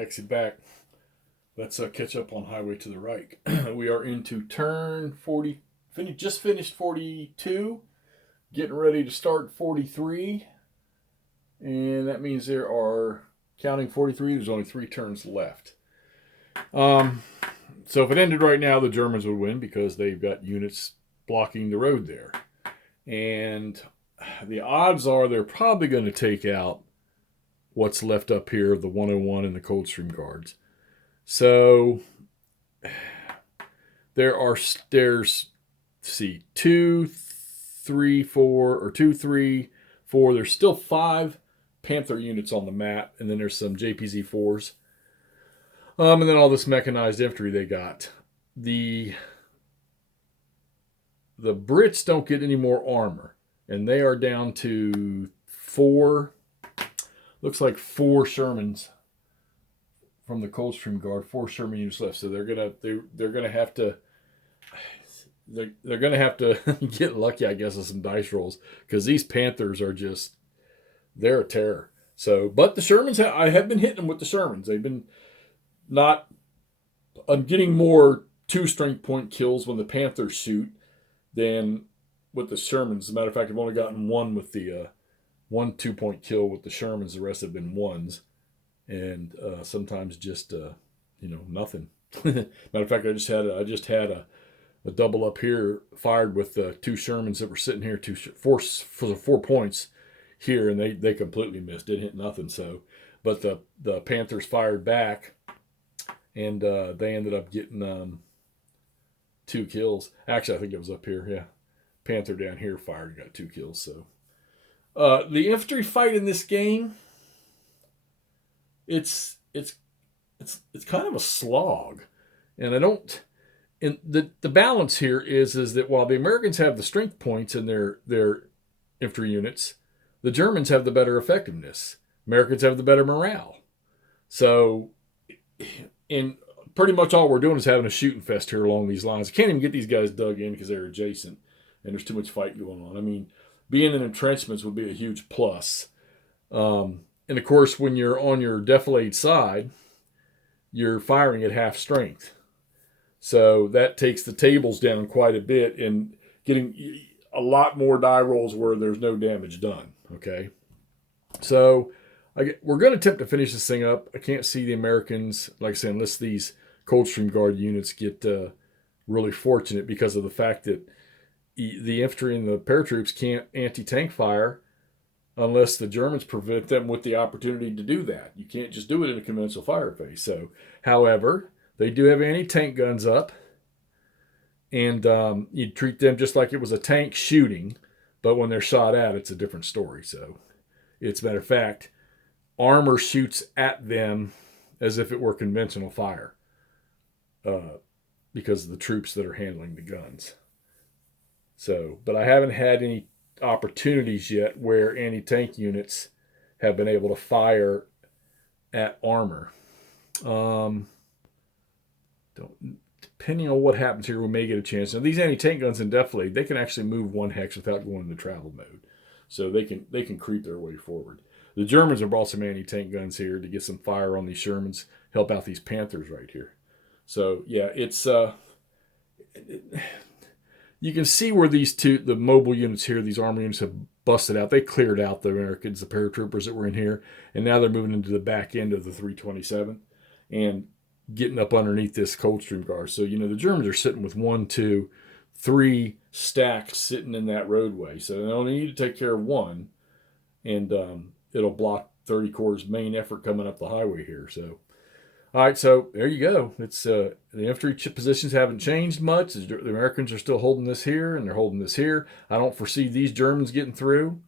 hex it back. Let's catch up on Highway to the Reich. We are into turn 40. Just finished 42. Getting ready to start 43. And that means there are, counting 43, there's only 3 turns left. So if it ended right now, the Germans would win because they've got units blocking the road there. And the odds are they're probably going to take out what's left up here of the 101 and the Coldstream Guards. So there's 2, 3, 4, or 2, 3, 4. There's still 5 Panther units on the map, and then there's some JPZ-4s. And then all this mechanized infantry they got. The Brits don't get any more armor, and they are down to 4. Looks like 4 Shermans from the Coldstream Guard. 4 Sherman units left, so they're gonna have to get lucky, I guess, with some dice rolls because these Panthers are they're a terror. So, but the Shermans, I have been hitting them with the Shermans. They've been I'm getting more 2 strength point kills when the Panthers shoot than with the Shermans. As a matter of fact, I've only gotten one with the 1 2-point kill with the Shermans. The rest have been 1s, and sometimes just nothing. Matter of fact, I just had a double up here fired with 2 Shermans that were sitting here, 4 points here, and they completely missed. Didn't hit nothing. So, but the Panthers fired back, and they ended up getting 2 kills. Actually, I think it was up here. Yeah, Panther down here fired and got 2 kills. So the infantry fight in this game, it's kind of a slog, and I don't. And the balance here is that while the Americans have the strength points in their infantry units, the Germans have the better effectiveness. Americans have the better morale. So, and pretty much all we're doing is having a shooting fest here along these lines. I can't even get these guys dug in because they're adjacent, and there's too much fight going on. I mean, being in entrenchments would be a huge plus. And of course, when you're on your defilade side, you're firing at half strength. So that takes the tables down quite a bit and getting a lot more die rolls where there's no damage done. Okay. So we're going to attempt to finish this thing up. I can't see the Americans, like I said, unless these Coldstream Guard units get really fortunate because of the fact that the infantry and the paratroops can't anti-tank fire unless the Germans prevent them with the opportunity to do that. You can't just do it in a conventional fire phase. So, however, they do have anti-tank guns up, and you treat them just like it was a tank shooting, but when they're shot at, it's a different story. So, it's a matter of fact, armor shoots at them as if it were conventional fire because of the troops that are handling the guns. So, but I haven't had any opportunities yet where anti-tank units have been able to fire at armor. Depending on what happens here, we may get a chance. Now, these anti-tank guns in defilade, they can actually move 1 hex without going into travel mode. So they can creep their way forward. The Germans have brought some anti-tank guns here to get some fire on these Shermans, help out these Panthers right here. So, yeah, it's... you can see where the mobile units here, these armor units have busted out. They cleared out the Americans, the paratroopers that were in here, and now they're moving into the back end of the 327 and getting up underneath this Coldstream Guard. So, the Germans are sitting with 1, 2, 3 stacks sitting in that roadway. So they only need to take care of 1, and it'll block 30 Corps' main effort coming up the highway here. So, all right, so there you go. It's the infantry positions haven't changed much. The Americans are still holding this here, and they're holding this here. I don't foresee these Germans getting through.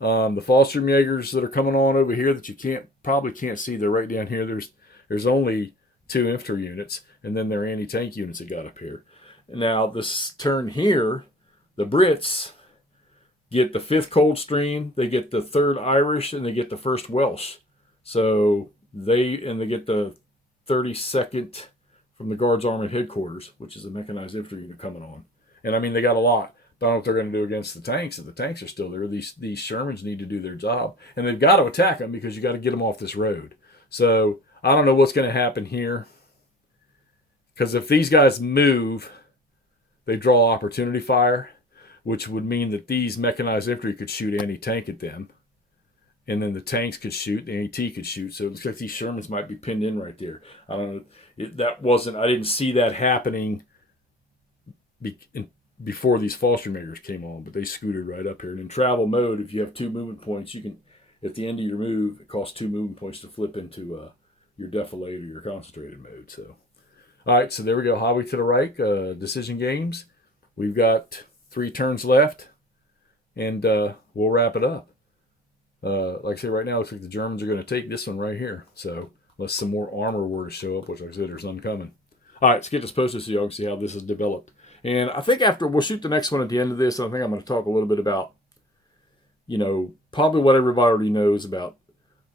The Fallschirmjägers that are coming on over here that you probably can't see, they're right down here. There's only 2 infantry units, and then their anti-tank units that got up here. Now, this turn here, the Brits get the 5th Coldstream, they get the 3rd Irish, and they get the 1st Welsh. So they get the 32nd from the Guards Armored Headquarters, which is a mechanized infantry unit coming on. And I mean, they got a lot. But I don't know what they're going to do against the tanks. If the tanks are still there, these Shermans need to do their job. And they've got to attack them because you got to get them off this road. So I don't know what's going to happen here. Because if these guys move, they draw opportunity fire, which would mean that these mechanized infantry could shoot anti-tank at them. And then the tanks could shoot, the AT could shoot. So it looks like these Shermans might be pinned in right there. I don't know. I didn't see that happening before these Foster makers came on, but they scooted right up here. And in travel mode, if you have 2 movement points, you can, at the end of your move, it costs 2 movement points to flip into your defilade or your concentrated mode. So, all right, so there we go. Highway to the Reich, decision games. We've got 3 turns left, and we'll wrap it up. Like I say, right now, it looks like the Germans are going to take this one right here. So, unless some more armor were to show up, which, like I said, there's none coming. All right, let's get this posted so y'all can see how this is developed. And I think we'll shoot the next one at the end of this. And I think I'm going to talk a little bit about, probably what everybody already knows about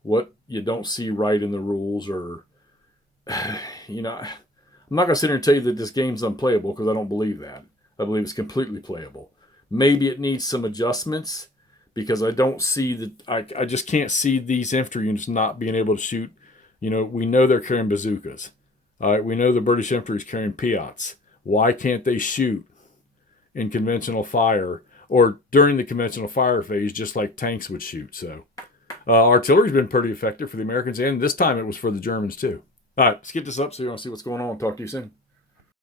what you don't see right in the rules, or, I'm not going to sit here and tell you that this game's unplayable, because I don't believe that. I believe it's completely playable. Maybe it needs some adjustments, because I don't see that. I just can't see these infantry units not being able to shoot. We know they're carrying bazookas. All right, we know the British infantry is carrying Piats. Why can't they shoot in conventional fire or during the conventional fire phase, just like tanks would shoot? So artillery's been pretty effective for the Americans, and this time it was for the Germans too. All right, let's get this up so you want to see what's going on. Talk to you soon.